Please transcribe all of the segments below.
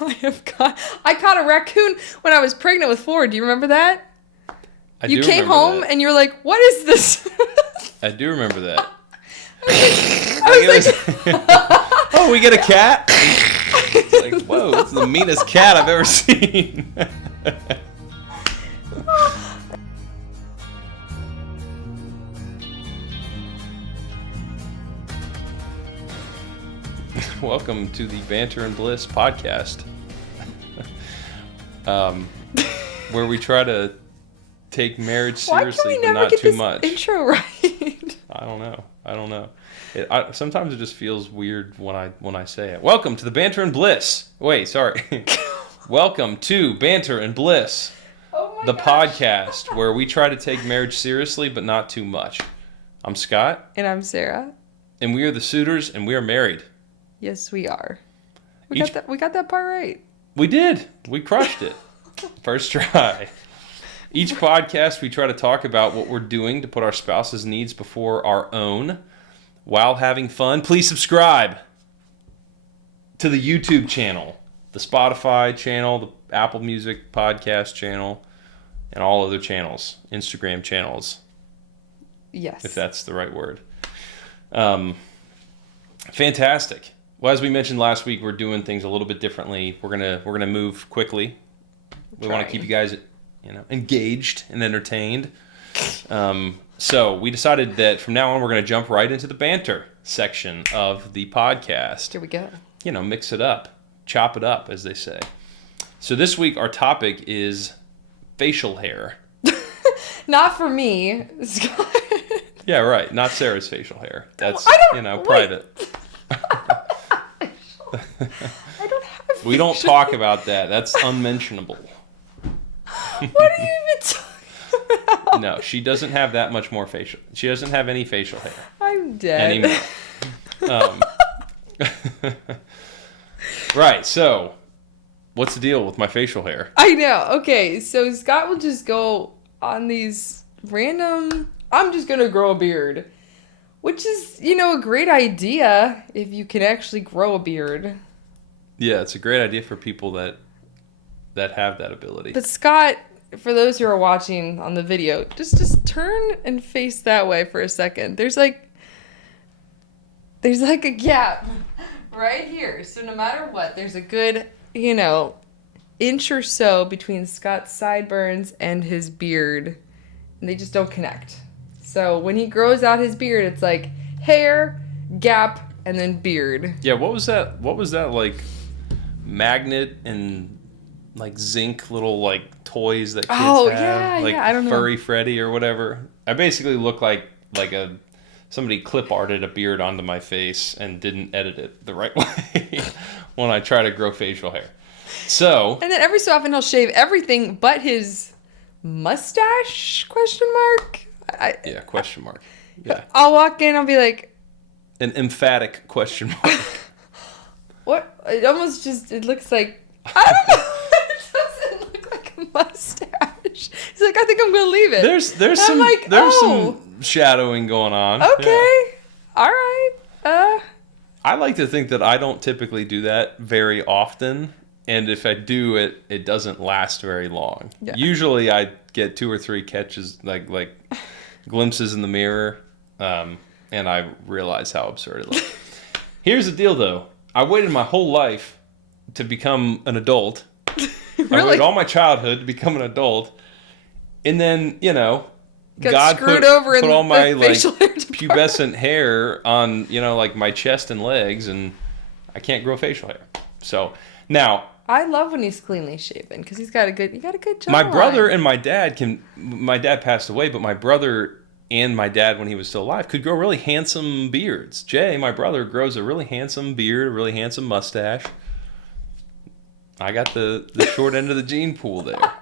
I caught a raccoon when I was pregnant with Ford. Do you remember that? You came home and you were like, "What is this?" I do remember that. I was like, oh, we get a cat? It's like, whoa, it's the meanest cat I've ever seen. Welcome to the Banter Bliss podcast, where we try to take marriage seriously, but not too much. Intro right. I don't know. Sometimes it just feels weird when I say it. Welcome to the Banter Bliss. Wait, sorry. Welcome to Banter Bliss, the podcast where we try to take marriage seriously, but not too much. I'm Scott. And I'm Sarah. And we are the Sutters, and we are married. Yes, we are. We got that part right. We did. We crushed it. First try. Each podcast, we try to talk about what we're doing to put our spouse's needs before our own while having fun. Please subscribe to the YouTube channel, the Spotify channel, the Apple Music podcast channel, and all other channels, Instagram channels. Yes. If that's the right word. Fantastic. Well, as we mentioned last week, we're doing things a little bit differently. We're gonna move quickly. We want to keep you guys, engaged and entertained. So we decided that from now on, we're gonna jump right into the banter section of the podcast. Here we go. Mix it up, chop it up, as they say. So this week, our topic is facial hair. Not for me, Scott. Yeah, right. Not Sarah's facial hair. That's private. I don't have. We don't talk about that. That's unmentionable. What are you even talking about? No, she doesn't have that much more facial. She doesn't have any facial hair. I'm dead. Anymore. Right. So, what's the deal with my facial hair? I know. Okay, so Scott will just go on these random. I'm just gonna grow a beard. Which is, a great idea if you can actually grow a beard. Yeah, it's a great idea for people that have that ability. But Scott, for those who are watching on the video, just turn and face that way for a second. There's like a gap right here. So no matter what, there's a good, inch or so between Scott's sideburns and his beard. And they just don't connect. So when he grows out his beard, it's like hair, gap, and then beard. Yeah, what was that? What was that like? Magnet and like zinc little like toys that kids have. Yeah, I don't know. Furry Freddy or whatever. I basically look like somebody clip arted a beard onto my face and didn't edit it the right way when I try to grow facial hair. So. And then every so often he'll shave everything but his mustache? Question mark. Question mark. Yeah. I'll walk in, I'll be like... An emphatic question mark. What? It looks like... I don't know. It doesn't look like a mustache. He's like, I think I'm going to leave it. There's some shadowing going on. Okay. Yeah. All right. I like to think that I don't typically do that very often. And if I do it, it doesn't last very long. Yeah. Usually I get 2 or 3 catches, like glimpses in the mirror, and I realize how absurd it looks. Here's the deal, though. I waited my whole life to become an adult. Really? I waited all my childhood to become an adult. And then, God put all my pubescent hair on, my chest and legs, and I can't grow facial hair. So now... I love when he's cleanly shaven because you got a good jawline. My brother and my dad passed away, but my brother and my dad, when he was still alive, could grow really handsome beards. Jay, my brother, grows a really handsome beard, a really handsome mustache. I got the short end of the gene pool there.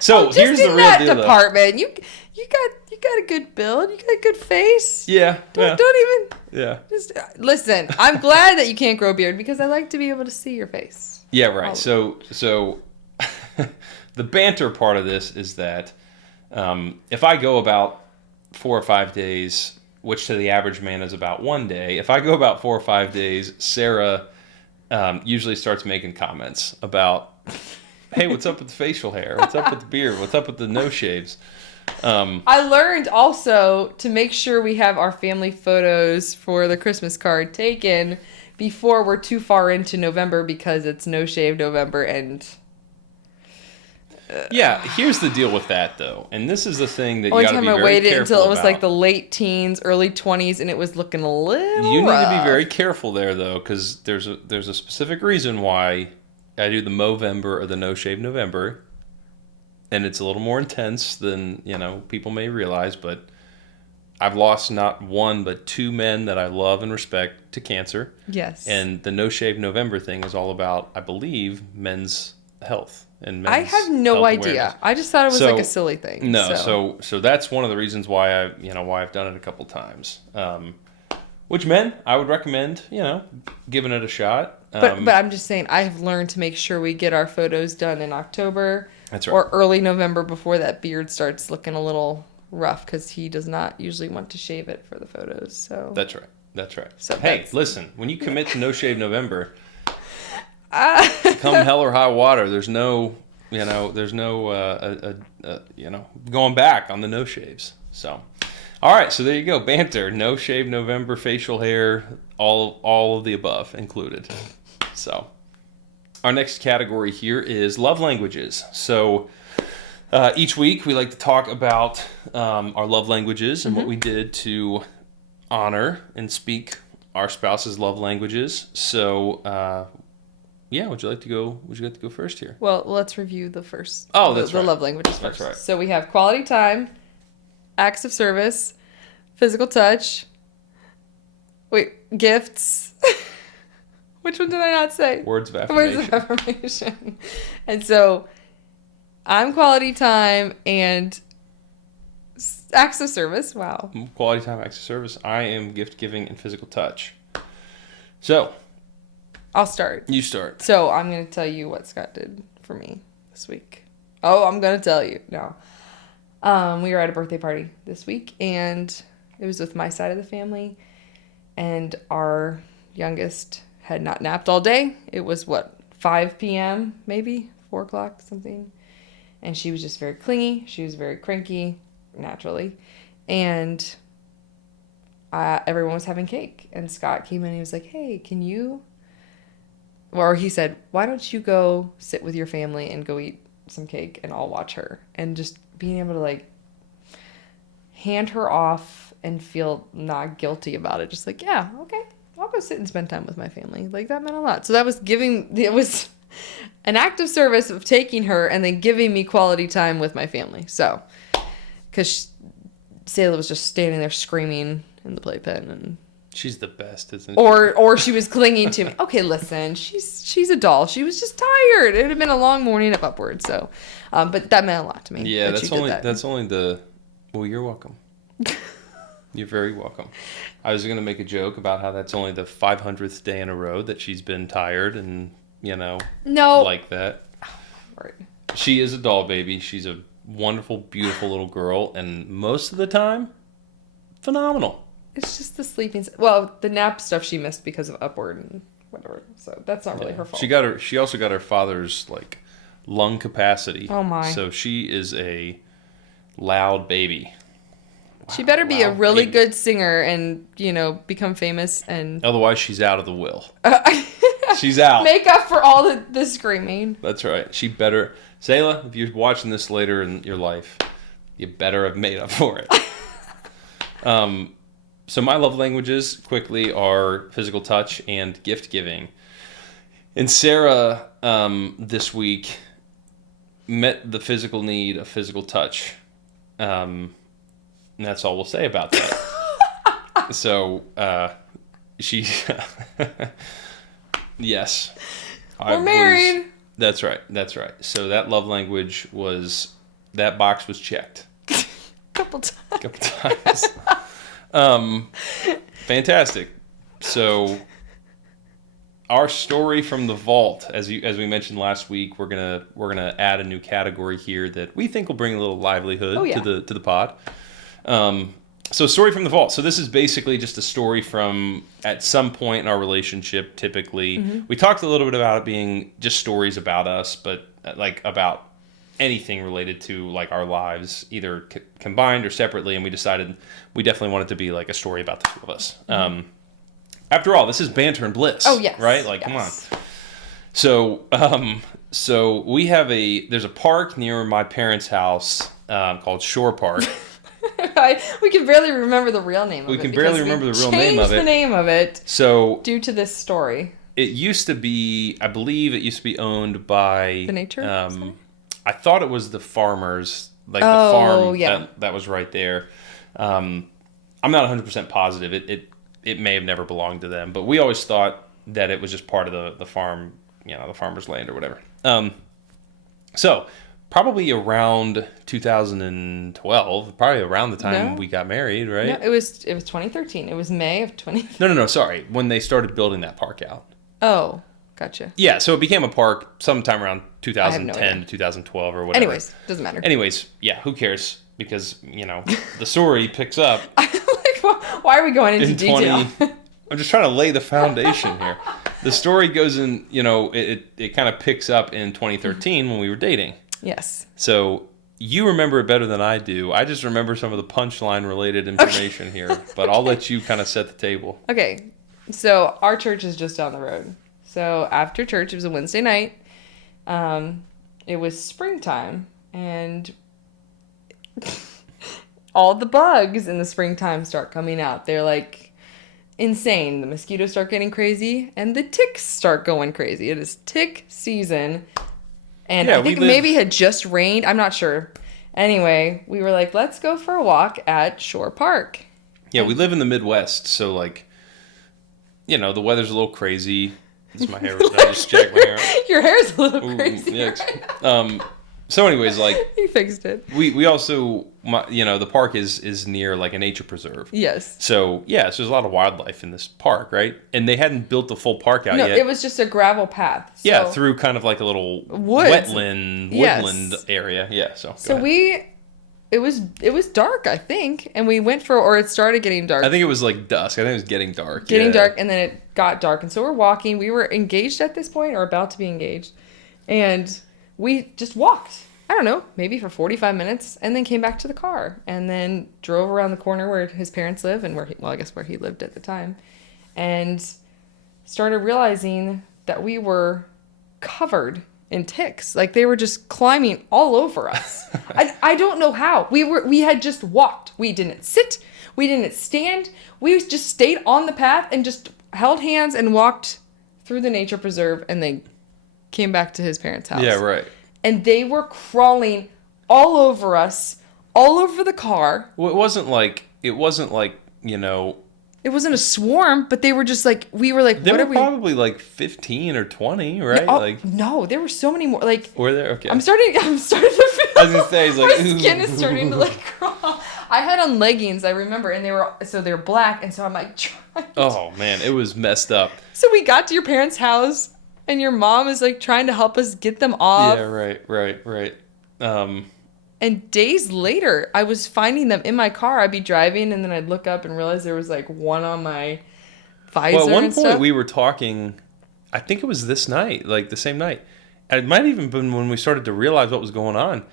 So here's the real deal. Department, you got a good build, you got a good face. Yeah. Don't even. Yeah. Just listen. I'm glad that you can't grow a beard because I like to be able to see your face. Yeah, right. So the banter part of this is that if I go about 4 or 5 days, which to the average man is about 1 day, if I go about 4 or 5 days, Sarah usually starts making comments about, hey, what's up with the facial hair? What's up with the beard? What's up with the no shaves? I learned also to make sure we have our family photos for the Christmas card taken before we're too far into November because it's no shave November and Yeah, here's the deal with that though, and this is the thing that you only got to time be I very waited careful until it was about. like the late teens, early 20s, and it was looking a little You need to be rough. very careful there though, because there's a specific reason why I do the Movember or the No Shave November, and it's a little more intense than people may realize. But I've lost not one but two men that I love and respect to cancer. Yes. And the No Shave November thing is all about, I believe, men's health and men's I have no health idea. awareness. I just thought it was So, like a silly thing. No, so that's one of the reasons why why I've done it a couple times. Which men I would recommend, giving it a shot. But I'm just saying, I have learned to make sure we get our photos done in October That's right. or early November before that beard starts looking a little rough because he does not usually want to shave it for the photos. So That's right. That's right. So hey, listen, when you commit to No Shave November, come come hell or high water, there's no going back on the no shaves. So, all right, so there you go. Banter, No Shave November, facial hair, all of the above included. So, our next category here is love languages. So, each week we like to talk about our love languages and what we did to honor and speak our spouse's love languages. So, would you like to go first here? Well, let's review the first. Oh, that's the right. love languages first. That's right. So we have quality time, acts of service, physical touch. Wait, gifts. Which one did I not say? Words of affirmation. Words of affirmation. And so I'm quality time and acts of service. Wow. Quality time, acts of service. I am gift giving and physical touch. So, I'll start. you start. So I'm going to tell you what Scott did for me this week. Oh, I'm going to tell you. No. We were at a birthday party this week, and it was with my side of the family, and our youngest had not napped all day. It was, 5 p.m., maybe? 4 o'clock, something. And she was just very clingy. She was very cranky, naturally. And everyone was having cake. And Scott came in and he was like, hey, can you... Or he said, why don't you go sit with your family and go eat some cake and I'll watch her. And just being able to hand her off and feel not guilty about it. Just yeah, okay, I'll go sit and spend time with my family. That meant a lot. So it was an act of service of taking her and then giving me quality time with my family. So, because Sayla was just standing there screaming in the playpen and... She's the best, isn't she? Or she was clinging to me. Okay, listen, she's a doll. She was just tired. It had been a long morning up upward. So, but that meant a lot to me. Yeah, that that's only the. Well, you're welcome. You're very welcome. I was gonna make a joke about how that's only the 500th day in a row that she's been tired and no like that. Right. She is a doll baby. She's a wonderful, beautiful little girl, and most of the time, phenomenal. It's just the sleeping. Well, the nap stuff she missed because of upward and whatever. So that's not really her fault. She also got her father's lung capacity. Oh my! So she is a loud baby. She better be a really baby. good singer and become famous and. Otherwise, she's out of the will. She's out. Make up for all the screaming. That's right. She better. Sayla, if you're watching this later in your life, you better have made up for it. So my love languages quickly are physical touch and gift giving. And Sarah this week met the physical need of physical touch. And that's all we'll say about that. So she... Yes. We're married. That's right. So that love language that box was checked. Couple times. Fantastic. So our story from the vault, as we mentioned last week, we're gonna add a new category here that we think will bring a little livelihood to the pod. So, story from the vault. So, this is basically just a story from at some point in our relationship, typically. Mm-hmm. We talked a little bit about it being just stories about us, but like about anything related to like our lives, either combined or separately. And we decided we definitely wanted to be like a story about the two of us. Mm-hmm. After all, this is Banter and Bliss. Oh, yes. Right? Like, come on. So, we have there's a park near my parents' house called Shore Park. We can barely remember the real name of it. We can barely remember the real name of it. Changed the name of it. So due to this story. It used to be, I believe it used to be owned by the nature. I thought it was the farmers, like the farm that was right there. I'm not 100% positive. It may have never belonged to them, but we always thought that it was just part of the farm, the farmer's land or whatever. So probably around 2012, probably around the time we got married, right? No, it was 2013. It was May of 20. No, sorry. When they started building that park out. Oh, gotcha. Yeah, so it became a park sometime around 2010 to 2012 or whatever. Anyways, doesn't matter. Anyways, yeah, who cares? Because, the story picks up. Why are we going into detail? I'm just trying to lay the foundation here. The story goes in, it kind of picks up in 2013 when we were dating. Yes. So you remember it better than I do. I just remember some of the punchline related information here, but I'll let you kind of set the table. Okay. So our church is just down the road. So after church, it was a Wednesday night. It was springtime, and all the bugs in the springtime start coming out. They're like insane. The mosquitoes start getting crazy, and the ticks start going crazy. It is tick season. And I think maybe it had just rained. I'm not sure. Anyway, we were like, let's go for a walk at Shore Park. Yeah, we live in the Midwest, so like, the weather's a little crazy. This is my hair. I just jacked my hair. Your hair's a little crazy. Yeah. So anyways, like... You fixed it. We also, the park is near like a nature preserve. Yes. So, yeah, so there's a lot of wildlife in this park, right? And they hadn't built the full park out yet. No, it was just a gravel path. So yeah, through kind of like a little woodland area. Yeah, so it was dark, I think, and we went or it started getting dark. I think it was like dusk. I think it was getting dark. Dark, and then it got dark. And so we're walking. We were engaged at this point, or about to be engaged. And we just walked, I don't know, maybe for 45 minutes, and then came back to the car, and then drove around the corner where his parents live, and where he lived at the time, and started realizing that we were covered in ticks. Like, they were just climbing all over us. I don't know how. We had just walked. We didn't sit. We didn't stand. We just stayed on the path and just held hands and walked through the nature preserve, and then came back to his parents' house. Yeah, right. And they were crawling all over us, all over the car. Well, it wasn't like, It wasn't a swarm, but they were just like, we were like, what are we? There were probably like 15 or 20, right? No, there were so many more. Like, were there? Okay. I'm starting to feel. I was gonna say, it's like, my skin is starting to like crawl. I had on leggings, I remember, and they're black, and so I'm like trying. Oh man, it was messed up. So we got to your parents' house, and your mom is like trying to help us get them off. Yeah, right. And days later, I was finding them in my car. I'd be driving, and then I'd look up and realize there was like one on my visor. Well, at one and point stuff. we were talking. I think it was this night, like the same night. And it might have even been when we started to realize what was going on.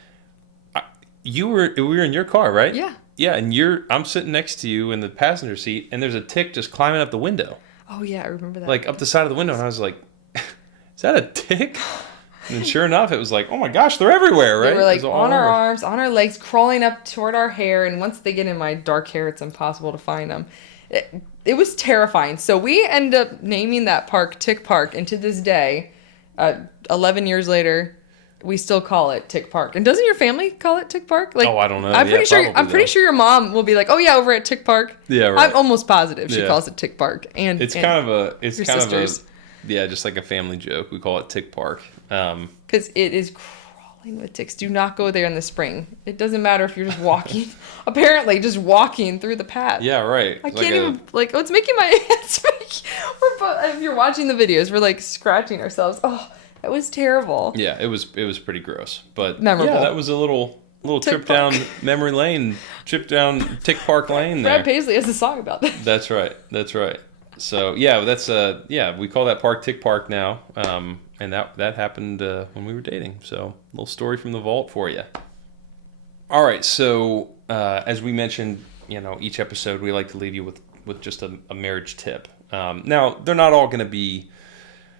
We were in your car, right? Yeah. Yeah, and I'm sitting next to you in the passenger seat, and there's a tick just climbing up the window. Oh yeah, I remember that. Like up the side of the window, and I was like, "Is that a tick?" And sure enough, it was like, "Oh my gosh, they're everywhere!" Right? They were like on our arms, on our legs, crawling up toward our hair, and once they get in my dark hair, it's impossible to find them. It was terrifying. So we end up naming that park Tick Park, and to this day, 11 years later, we still call it Tick Park. And doesn't your family call it Tick Park? Like, I don't know. I'm pretty sure your mom will be like, "Oh yeah, over at Tick Park." Yeah, right. I'm almost positive she calls it Tick Park. And it's just like a family joke. We call it Tick Park. Because it is crawling with ticks. Do not go there in the spring. It doesn't matter if you're just walking. Apparently, just walking through the path. Yeah, right. I can't even it's making my hands. If you're watching the videos, we're like scratching ourselves. Oh, that was terrible. Yeah, it was pretty gross, but memorable. Yeah, that was a little little Tick trip Park. down memory lane, trip down Tick Park Lane there. Brad Paisley has a song about that. That's right. That's right. So yeah, we call that park Tick Park now, and that happened when we were dating. So a little story from the vault for you. All right. So as we mentioned, each episode we like to leave you with just a marriage tip. Now they're not all going to be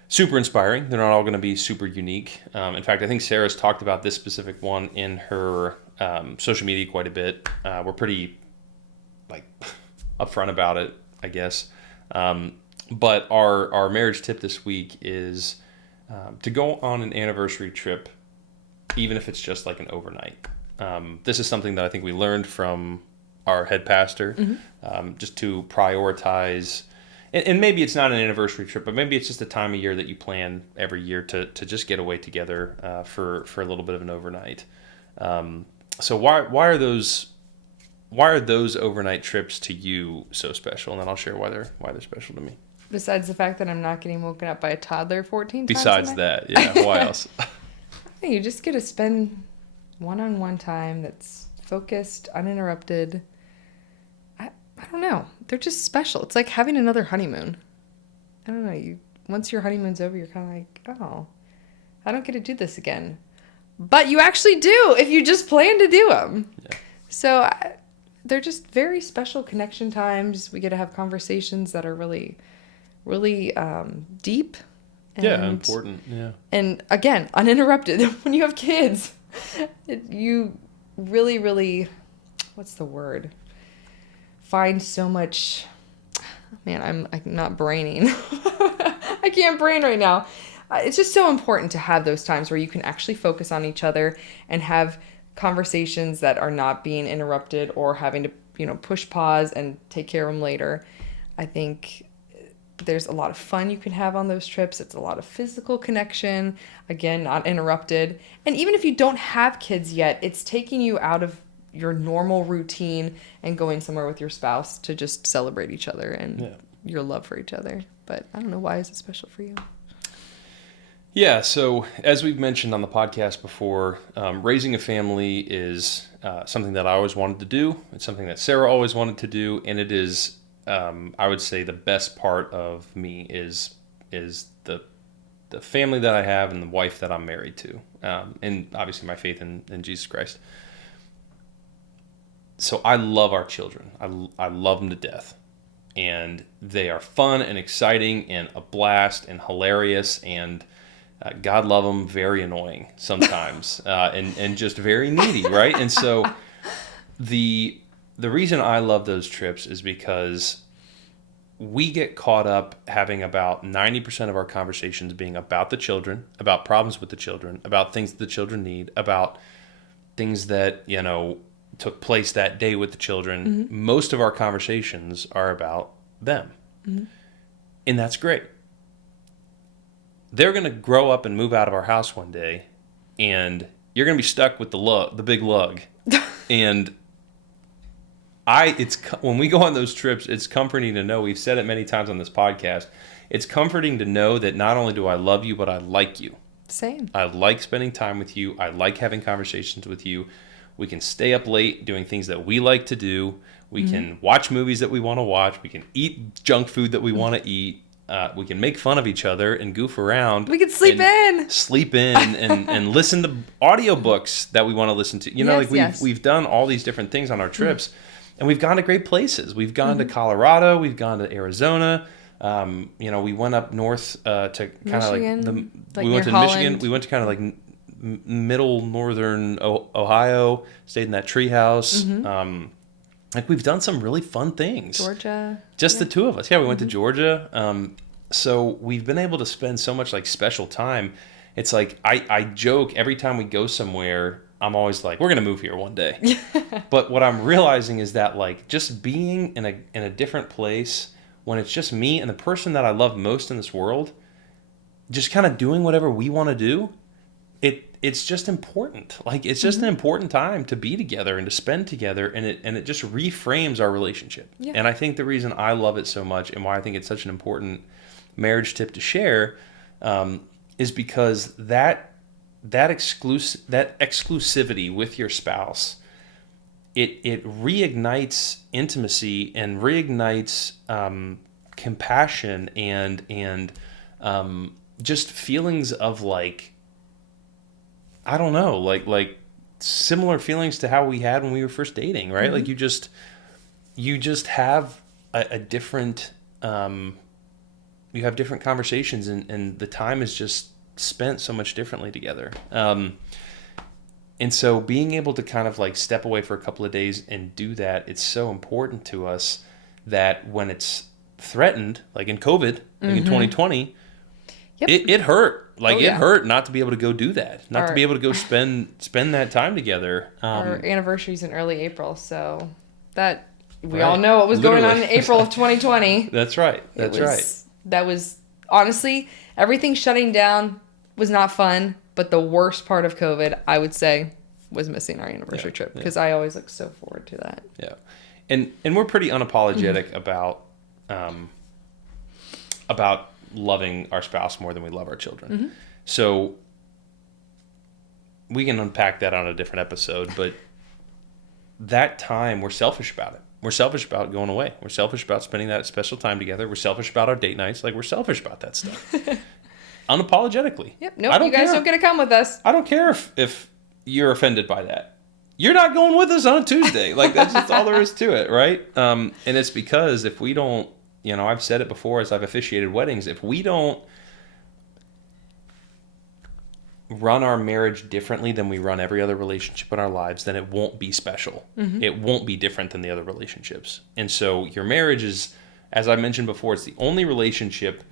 super inspiring. They're not all going to be super unique. In fact, I think Sarah's talked about this specific one in her social media quite a bit. We're pretty upfront about it, I guess. But our marriage tip this week is to go on an anniversary trip, even if it's just like an overnight. This is something that I think we learned from our head pastor, just to prioritize. And maybe it's not an anniversary trip, but maybe it's just a time of year that you plan every year to just get away together for a little bit of an overnight. So why are those overnight trips to you so special? And then I'll share why they're special to me. Besides the fact that I'm not getting woken up by a toddler 14 times. Besides that, yeah. Why else? You just get to spend one-on-one time that's focused, uninterrupted. I don't know. They're just special. It's like having another honeymoon. I don't know. Once your honeymoon's over, you're kind of like, oh, I don't get to do this again. But you actually do if you just plan to do them. Yeah. So they're just very special connection times. We get to have conversations that are really, really deep. And important. Yeah. And again, uninterrupted. When you have kids, you really, really, what's the word? Find so much. Man, I'm not braining. I can't brain right now. It's just so important to have those times where you can actually focus on each other and have conversations that are not being interrupted or having to, push pause and take care of them later. I think there's a lot of fun you can have on those trips. It's a lot of physical connection, again, not interrupted. And even if you don't have kids yet, it's taking you out of your normal routine and going somewhere with your spouse to just celebrate each other and your love for each other. But I don't know, why is it special for you? Yeah, so as we've mentioned on the podcast before, raising a family is something that I always wanted to do. It's something that Sarah always wanted to do, and it is, I would say, the best part of me is the family that I have and the wife that I'm married to, and obviously my faith in Jesus Christ. So I love our children. I love them to death. And they are fun and exciting and a blast and hilarious and God love them, very annoying sometimes and just very needy, right? And so the reason I love those trips is because we get caught up having about 90% of our conversations being about the children, about problems with the children, about things that the children need, about things that, took place that day with the children. Mm-hmm. Most of our conversations are about them. Mm-hmm. And that's great. They're going to grow up and move out of our house one day, and you're going to be stuck with the big lug. And when we go on those trips, it's comforting to know, we've said it many times on this podcast, it's comforting to know that not only do I love you, but I like you. Same. I like spending time with you. I like having conversations with you. We can stay up late doing things that we like to do. We can watch movies that we want to watch. We can eat junk food that we want to eat. We can make fun of each other and goof around. We can sleep in and listen to audiobooks that we want to listen to. We've done all these different things on our trips, and we've gone to great places. We've gone to Colorado. We've gone to Arizona. We went up north to kind of we went to Michigan. We went to kind of like middle northern Ohio, stayed in that treehouse. We've done some really fun things. Georgia. Just the two of us. Yeah, we went to Georgia. So we've been able to spend so much special time. It's like I joke every time we go somewhere, I'm always like, we're going to move here one day. But what I'm realizing is that just being in a different place when it's just me and the person that I love most in this world, just kind of doing whatever we want to do, it's just important. It's just an important time to be together and to spend together, and it just reframes our relationship. Yeah. And I think the reason I love it so much and why I think it's such an important marriage tip to share is because that that exclusivity with your spouse, it reignites intimacy and reignites compassion and just feelings of like, I don't know, like similar feelings to how we had when we were first dating, right? Like you just have a different you have different conversations, and the time is just spent so much differently together. And so being able to kind of like step away for a couple of days and do that, it's so important to us that when it's threatened, like in COVID, like in 2020, it hurt. Like it hurt not to be able to go do that, not to be able to go spend that time together. Our anniversary's in early April, so that we all know what was going on in April of 2020. That's right. That was honestly, everything shutting down was not fun, but the worst part of COVID, I would say, was missing our anniversary trip, because I always look so forward to that. Yeah, and we're pretty unapologetic about loving our spouse more than we love our children. So we can unpack that on a different episode, but that time, we're selfish about it. We're selfish about going away. We're selfish about spending that special time together. We're selfish about our date nights. Like, we're selfish about that stuff. Unapologetically. Yep. Nope. You guys don't get to come with us. I don't care if you're offended by that. You're not going with us on a Tuesday. Like, that's just all there is to it, right? And it's because if we don't, I've said it before as I've officiated weddings, if we don't run our marriage differently than we run every other relationship in our lives, then it won't be special. It won't be different than the other relationships. And so your marriage is, as I mentioned before, it's the only relationship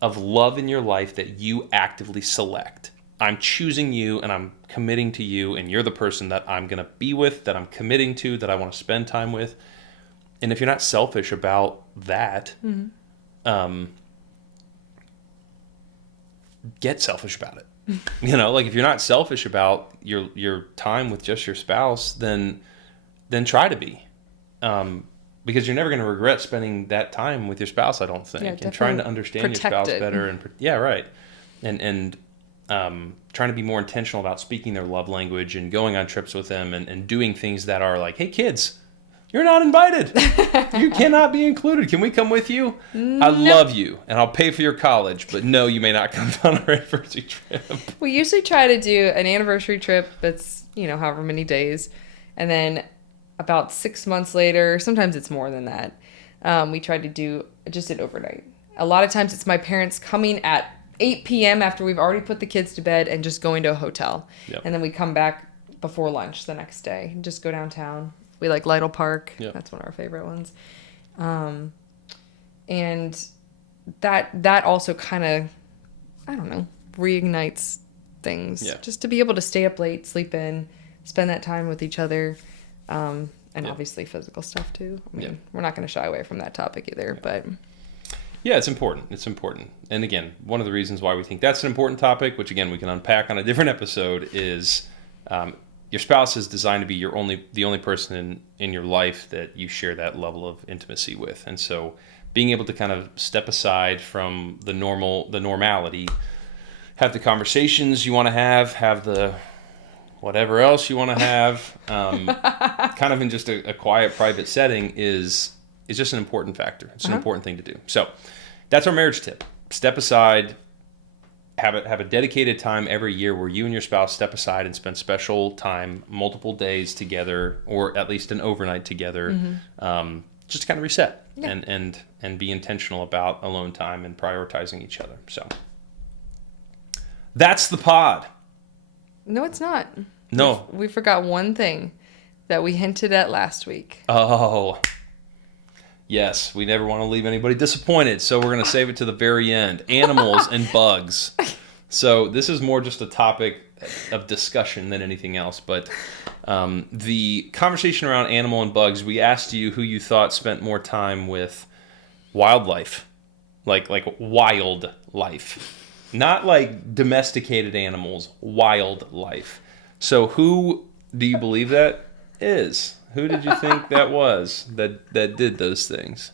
of love in your life that you actively select. I'm choosing you and I'm committing to you, and you're the person that I'm going to be with, that I'm committing to, that I want to spend time with. And if you're not selfish about that, get selfish about it. Like if you're not selfish about your time with just your spouse, then try to be. Because you're never going to regret spending that time with your spouse, I don't think. And trying to understand your spouse better. And trying to be more intentional about speaking their love language and going on trips with them and doing things that are like, hey, kids, you're not invited. You cannot be included. Can we come with you? Nope. I love you, and I'll pay for your college, but no, you may not come on our anniversary trip. We usually try to do an anniversary trip that's, however many days, and then about 6 months later, sometimes it's more than that, we try to do just an overnight. A lot of times it's my parents coming at 8 p.m. after we've already put the kids to bed and just going to a hotel. Yep. And then we come back before lunch the next day and just go downtown. We like Lytle Park. Yep. That's one of our favorite ones. And that also kind of, I don't know, reignites things. Yeah. Just to be able to stay up late, sleep in, spend that time with each other. And obviously physical stuff too. I mean, we're not going to shy away from that topic either, but... Yeah, it's important. It's important. And again, one of the reasons why we think that's an important topic, which again, we can unpack on a different episode, is your spouse is designed to be the only person in your life that you share that level of intimacy with. And so being able to kind of step aside from the normality, have the conversations you want to have the whatever else you want to have, kind of in just a quiet, private setting is just an important factor. It's an important thing to do. So that's our marriage tip. Step aside, have a dedicated time every year where you and your spouse step aside and spend special time, multiple days together, or at least an overnight together, just to kind of reset and be intentional about alone time and prioritizing each other. So that's the pod. No, it's not. No. We forgot one thing that we hinted at last week. Oh, yes, we never want to leave anybody disappointed, so we're going to save it to the very end. Animals and bugs. So this is more just a topic of discussion than anything else, but the conversation around animal and bugs, we asked you who you thought spent more time with wildlife, like wild life. Not like domesticated animals, wildlife. So who do you believe that is? Who did you think that was that did those things?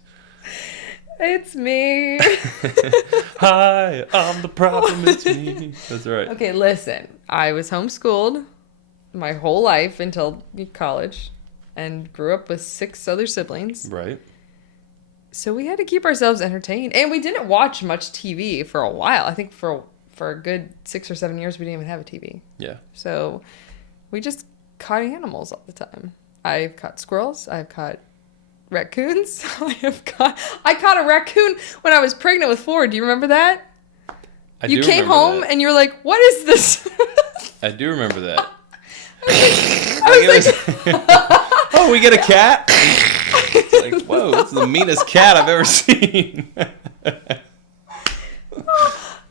It's me. Hi, I'm the problem. It's me. That's right. Okay, listen. I was homeschooled my whole life until college and grew up with 6 other siblings. Right. So we had to keep ourselves entertained. And we didn't watch much TV for a while. I think for a good 6 or 7 years, we didn't even have a TV. Yeah. So we just caught animals all the time. I've caught squirrels. I've caught raccoons. I caught a raccoon when I was pregnant with Ford. Do you remember that? You came home and you were like, "What is this?" I do remember that. I was like, oh, we get a cat? It's like, whoa, it's the meanest cat I've ever seen.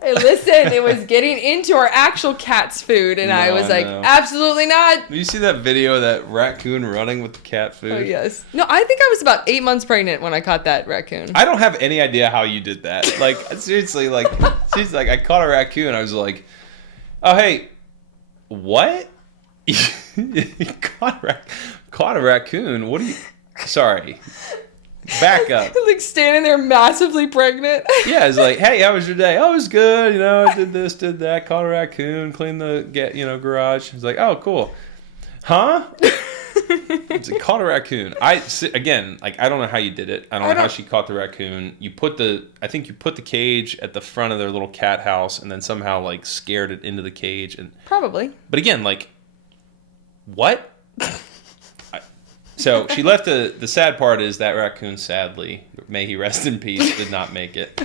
Hey, listen, it was getting into our actual cat's food, and I was like, absolutely not. Did you see that video of that raccoon running with the cat food? Oh, yes. No, I think I was about 8 months pregnant when I caught that raccoon. I don't have any idea how you did that. Like, seriously, like, she's like, I caught a raccoon. I was like, oh, hey, what? You caught a raccoon? What do you... Sorry. Back up. Like standing there massively pregnant. Yeah, it's like, hey, how was your day? Oh, it was good. You know, I did this, did that, caught a raccoon, cleaned the garage. It's like, oh, cool. Huh? It's like, caught a raccoon. Again, like, I don't know how you did it. I don't know how she caught the raccoon. I think you put the cage at the front of their little cat house and then somehow like scared it into the cage and probably. But again, like, what? So she left. The sad part is that raccoon, sadly, may he rest in peace, did not make it.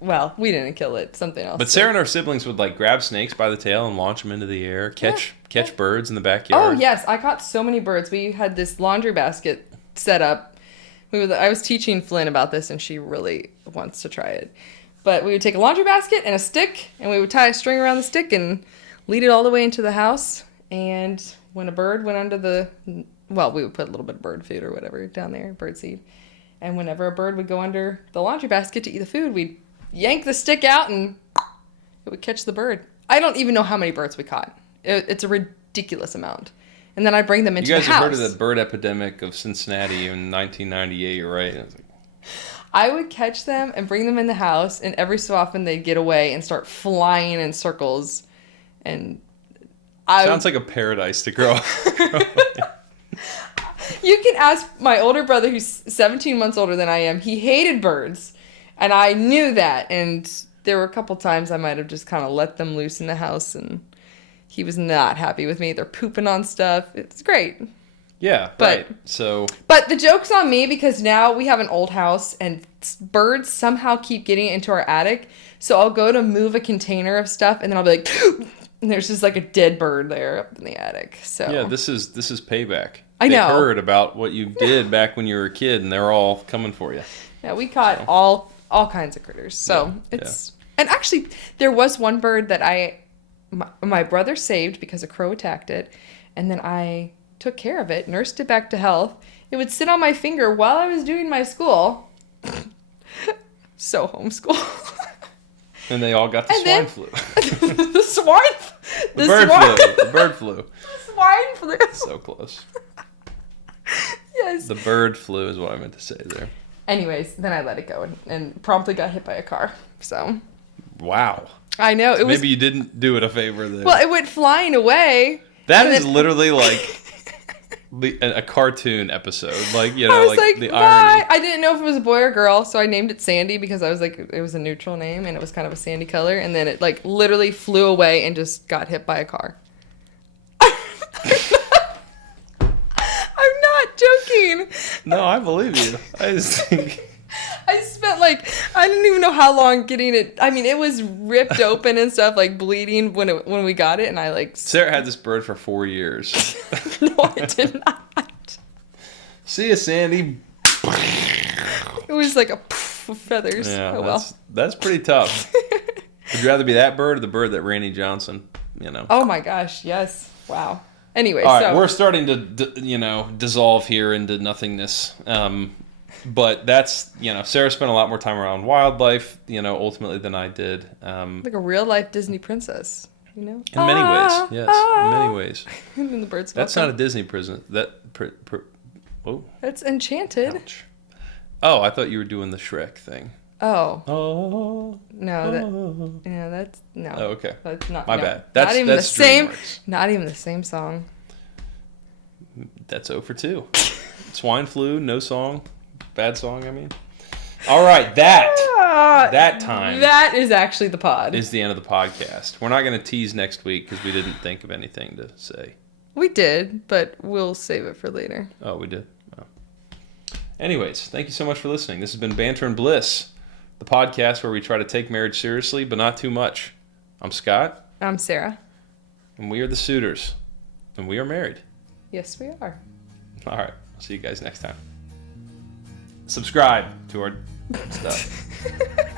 Well, we didn't kill it. Something else. But Sarah and her siblings would like grab snakes by the tail and launch them into the air, catch birds in the backyard. Oh yes, I caught so many birds. We had this laundry basket set up. I was teaching Flynn about this, and she really wants to try it. But we would take a laundry basket and a stick, and we would tie a string around the stick and lead it all the way into the house. And when a bird went under we would put a little bit of bird food or whatever down there, bird seed. And whenever a bird would go under the laundry basket to eat the food, we'd yank the stick out and it would catch the bird. I don't even know how many birds we caught. It's a ridiculous amount. And then I'd bring them into the house. You guys have heard of the bird epidemic of Cincinnati in 1998, right? I would catch them and bring them in the house, and every so often they'd get away and start flying in circles. And sounds like a paradise to grow up. You can ask my older brother, who's 17 months older than I am. He hated birds, and I knew that. And there were a couple times I might have just kind of let them loose in the house, and he was not happy with me. They're pooping on stuff. It's great. Yeah, right. So, but the joke's on me because now we have an old house, and birds somehow keep getting into our attic. So I'll go to move a container of stuff, and then I'll be like, and there's just like a dead bird there up in the attic. So yeah, this is payback. I know. They heard about what you did back when you were a kid, and they're all coming for you. Yeah, we caught all kinds of critters. So and actually there was one bird that my brother saved because a crow attacked it, and then I took care of it, nursed it back to health. It would sit on my finger while I was doing my school. So homeschool. And they all got the swine flu. The bird flu. The swine flu. So close. Yes. The bird flu is what I meant to say there. Anyways, then I let it go and promptly got hit by a car. So. Wow. I know. Maybe you didn't do it a favor there. Well, it went flying away. That is literally like a cartoon episode. Like, you know, I was like the why? irony. I didn't know if it was a boy or girl, so I named it Sandy because I was like, it was a neutral name and it was kind of a sandy color. And then it like literally flew away and just got hit by a car. I'm not joking. No, I believe you. I just think... I spent I didn't even know how long getting it. I mean, it was ripped open and stuff, like bleeding when we got it, and I Sarah had this bird for 4 years. No, I did not. See ya, Sandy. It was like a poof of feathers. Yeah, oh well. That's pretty tough. Would you rather be that bird or the bird that Randy Johnson? You know. Oh my gosh! Yes. Wow. Anyway, all right, we're starting to dissolve here into nothingness. But that's, Sarah spent a lot more time around wildlife, ultimately than I did. Like a real life Disney princess, In many ways, yes. In many ways. And the birds. That's not a Disney prison. Whoa. That's Enchanted. Ouch. Oh, I thought you were doing the Shrek thing. Oh. Oh. No, that's no. Oh, okay. That's not My no. bad. Not even that's the same. DreamWorks. Not even the same song. That's 0 for 2. Swine flu, no song. Bad song, I mean. All right, that time. That is actually the pod. Is the end of the podcast. We're not going to tease next week because we didn't think of anything to say. We did, but we'll save it for later. Oh, we did? Oh. Anyways, thank you so much for listening. This has been Banter Bliss, the podcast where we try to take marriage seriously, but not too much. I'm Scott. I'm Sarah. And we are the Sutters. And we are married. Yes, we are. All right. I'll see you guys next time. Subscribe to our stuff.